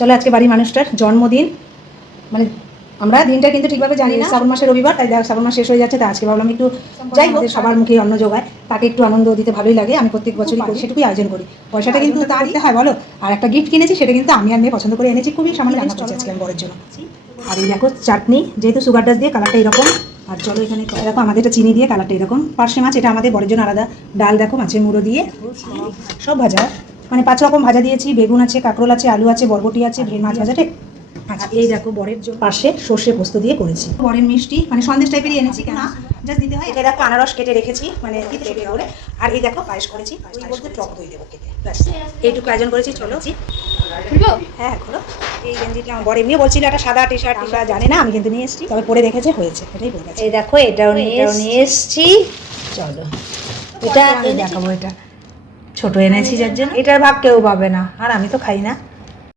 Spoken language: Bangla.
চলো আজকে বাড়ির মানুষটার জন্মদিন, মানে আমরা দিনটা কিন্তু ঠিকভাবে জানি না, শ্রাবণ মাসের রবিবার, তাই শ্রাবণ মাস শেষ হয়ে যাচ্ছে, তাই আজকে ভাবলাম একটু যাই হোক সবার মুখে অন্ন জোগায়, তাকে একটু আনন্দ দিতে ভালোই লাগে। আমি প্রত্যেক বছরই করি, সেটুকুই আয়োজন করি। পয়সাটা কিন্তু তার দিতে হয় বলো। আর একটা গিফট কিনেছি, সেটা কিন্তু আমি আর মেয়ে পছন্দ করে এনেছি, খুবই সামান্য রান্না করেছি আজকে আমি বরের জন্য। আর এই দেখো চাটনি, যেহেতু সুগার ডাস দিয়ে কালারটা এরকম। আর চলো এখানে দেখো আমাদের এটা চিনি দিয়ে কালারটা এরকম। পার্শে মাছ, এটা আমাদের বরের জন্য আলাদা। ডাল দেখো মাছের মুড়ো দিয়ে, সব ভাজা, মানে 5 রকম ভাজা দিয়েছি। বেগুন আছে, কাঁকরোল আছে, আলু আছে, বরবটি আছে, মাছ ভাজাটে। আচ্ছা এই দেখো বরের পাশে সর্ষে পোস্ত দিয়ে করেছি। বরের মিষ্টি মানে সন্দেশ টাইপেরই এনেছি, কেন জাস্ট দিতে হয়। এটা দেখো আনারস কেটে রেখেছি, মানে রেডি করে। আর এই দেখো পায়েস করেছি, পায়েস বলতে টক দই দেবো খেতে, ব্যাস এইটুকু আয়োজন করেছি। চলো হ্যাঁ খোলো। এই গেঞ্জিটা আমার বর এমনিও বলছিল একটা সাদা টি শার্ট, জানে না, আমি কিন্তু নিয়ে এসেছি, তবে পরে দেখেছে হয়েছে, এটাই বলে গেছে। এই দেখো এটাও নিয়ে এসেছি। চলো এটা দেখাবো। এটা ছোট এনেছি যার জন্য, এটার ভাগ কেউ পাবে না। আর আমি তো খাই না।